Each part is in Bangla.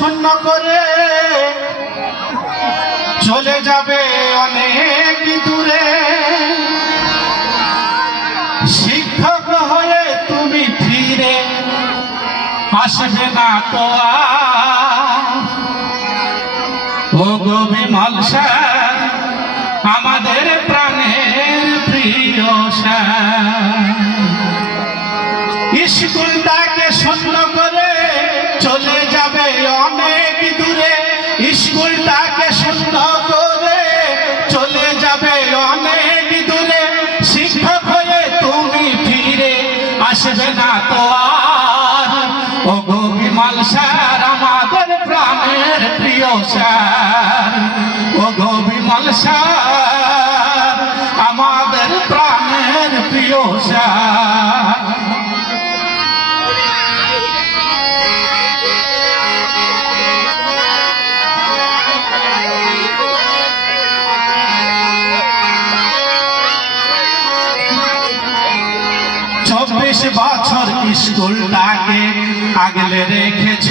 শূন্য করে চলে যাবে অনেক দূরে। শিক্ষক হয়ে তুমি ফিরে আসবে না তো ও গো বিমল স্যার, আমাদের প্রাণের প্রিয় স্যার। স্কুলটাকে শূন্য করে চলে যাবে অনেক দূরে। স্কুলটাকে শূন্য করে চলে যাবে অনেক দূরে। শিক্ষক হয়ে তুমি ফিরে আসবে না তো আর ও গো বিমল স্যার, আমাদের প্রাণের প্রিয় স্যার। ও গো বিমল স্যার, আমাদের প্রাণের প্রিয় স্যার। 24 বছর স্কুলটাকে আগলে রেখেছ।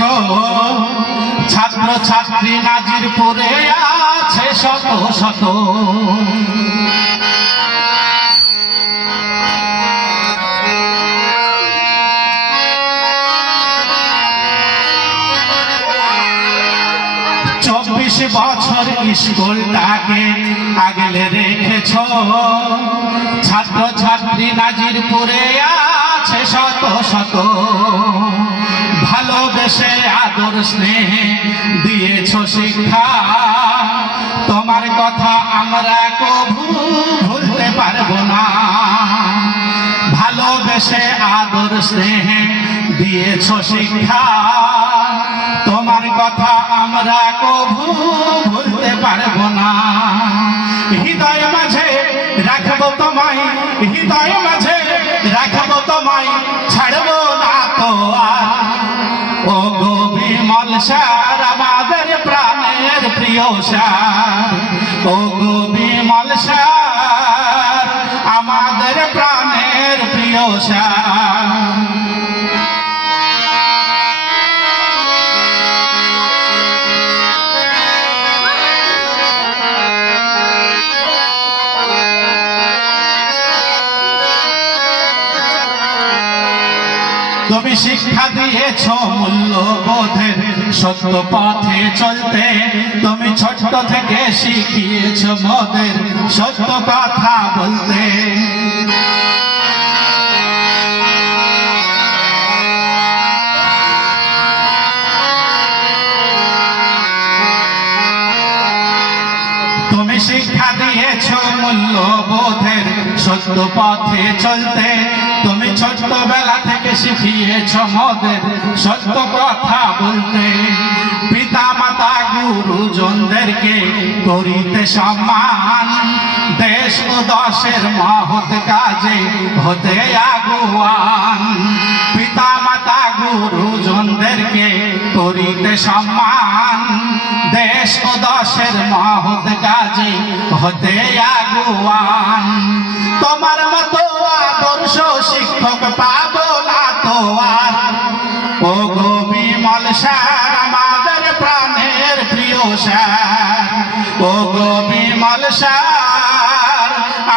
ছাত্র ছাত্রী নাজিরপুরে আছে শত শত। 24 বছর স্কুলটাকে আগলে রেখেছ। ছাত্র ছাত্রী নাজিরপুরে আছে শত শত। ভালোবেসে আদর স্নেহে দিয়েছ শিক্ষা। তোমার কথা আমরা কভু ভুলতে পারবো না। ভালোবেসে আদর স্নেহে দিয়েছ শিক্ষা। তোমার কথা আমরা কভু ভুলতে পারবো না। হৃদয় মাঝে রাখবো তোমায়, হৃদয় মাঝে রাখবো তোমায়, ছাড়বো না তো আর ও গো বিমল স্যার, আমাদের প্রাণের প্রিয় স্যার। ও গো বিমল স্যার, আমাদের প্রাণের প্রিয় স্যার। তুমি শিক্ষা দিয়েছ মূল্যবোধের সত্য পথে চলতে। তুমি ছোট থেকে শিখিয়েছ মোদের সত্য কথা বলতে। তুমি শিক্ষা দিয়েছ মূল্যবোধের সত্য পথে চলতে। তুমি ছোটবেলা থেকে শিখিয়েছ মোদের সত্য কথা বলতে। পিতা মাতা গুরুজনদেরকে করিতে সম্মান। দেশ ও দশের মহৎ কাজে হতে আগুয়ান। পিতা মাতা গুরুজনদেরকে করিতে সম্মান। দেশ ও দশের মহৎ কাজে হতে আগুয়ান। তোমার মতো আদর্শ শিক্ষক পাবো না তো আর ও গো বিমল স্যার, আমাদের প্রাণের প্রিয় স্যার। ও গো বিমল স্যার,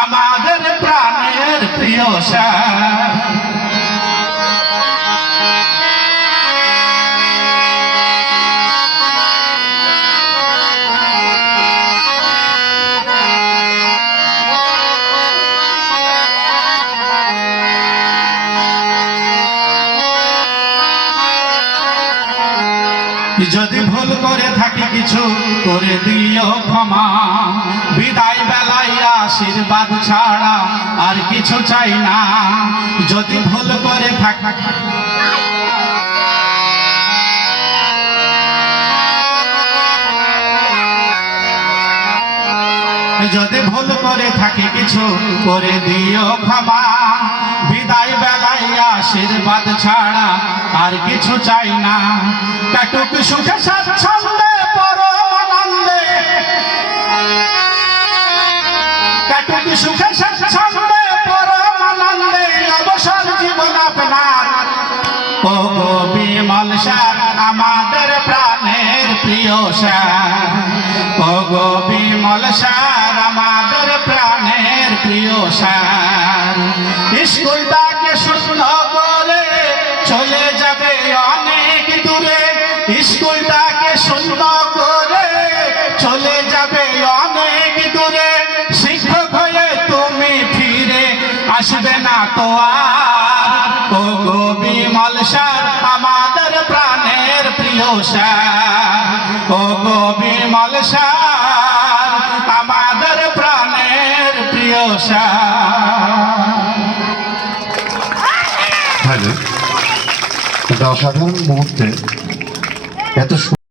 আমাদের প্রাণের প্রিয় স্যার। যদি ভুল করে থাকি কিছু করে দিও ক্ষমা। বিদায় বেলায় আশীর্বাদ ছাড়া আর কিছু চাই না। যদি ভুল করে থাকি যদি ভুল করে থাকি কিছু করে দিও ক্ষমা। বিদায় বেলায় আশীর্বাদ ছাড়া আর কিছু চাই না। কাটুক সুখে স্বাচ্ছন্দ্যে পরম আনন্দে, কাটুক সুখে স্বাচ্ছন্দ্যে পরম আনন্দে অবসর জীবন আপনার ও গো বিমল স্যার, আমাদের প্রাণে প্রিয় স্যার, ও গো বিমল স্যার আমাদের প্রাণের প্রিয় স্যার। স্কুলটাকে শূন্য করে চলে যাবে অনেক দূরে, স্কুলটাকে শূন্য করে চলে যাবে অনেক দূরে, শিক্ষক হয়ে তুমি ফিরে আসবে না তো আর, ও গো বিমল স্যার আমাদের প্রাণের প্রিয় স্যার, ও গো বিমল স্যার আমাদের প্রাণের প্রিয় স্যার। হ্যালো, একটা অসাধারণ মুহূর্তে এত